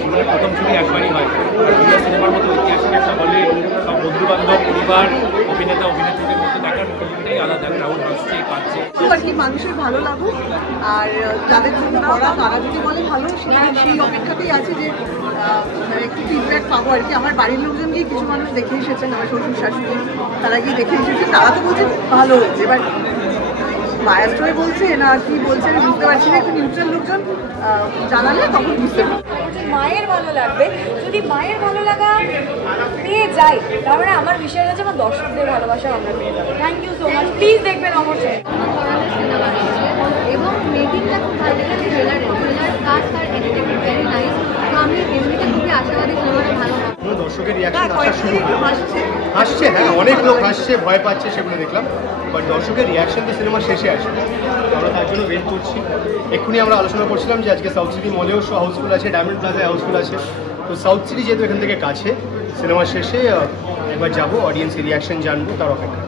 জীবনে প্রথম ছবি একবারই হয়। সিনেমার মতো ঐতিহাসিক একটা হলে সব বন্ধুবান্ধব, পরিবার, অভিনেতা অভিনেত্রীদের মধ্যে দেখার ছবিটাই আলাদা। ক্রাউড হাসছে, কাঁদছে। আর কি মানুষের ভালো লাগুক, আর যাদের জন্য করা তারা যদি বলে ভালো, সেই অপেক্ষাতেই আছে যে একটু ফিডব্যাক পাবো আর কি। আমার বাড়ির লোকজন গিয়ে কিছু মানুষ দেখে এসেছেন, আমার শ্বশুর শাশুড়ি, তারা গিয়ে দেখে এসেছেন, তারা তো বলছে ভালো হয়েছে। এবার বায়াস্ট হয়ে বলছে না কি বলছে আমি বুঝতে পারছি না, একটু নিউট্রাল লোকজন জানালে তখন বুঝতে পারবো। মায়ের ভালো লাগবে, যদি মায়ের ভালো লাগা পেয়ে যাই তার মানে আমার বিষয় হচ্ছে আমার দর্শকদের ভালোবাসা আমরা পেয়ে যাবো। Thank you so much, please দেখবেন অবশ্যই। এবং মেকিংটা খুব ভালো লেগেছে, ট্রেলার কাজ আর এডিটিং ভেরি নাইস। তো আমি এমনিতে খুবই আশাবাদী সিনেমাটা ভালো হবে। দর্শকের রিয়াকশন আসা শুরু হাসছে, হ্যাঁ অনেক লোক হাসছে, ভয় পাচ্ছে, সেগুলো দেখলাম। বাট দর্শকের রিয়াকশন তো সিনেমা শেষে আসে, আমরা তার জন্য ওয়েট করছি। এক্ষুনি আমরা আলোচনা করছিলাম যে আজকে সাউথ সিটি মলেও শো হাউসফুল আছে, ডায়মন্ড প্লাজায় হাউসফুল আছে। তো সাউথ সিটি যেহেতু এখান থেকে কাছে, সিনেমা শেষে একবার যাবো, অডিয়েন্সের রিয়াকশন জানবো, তার অপেক্ষা।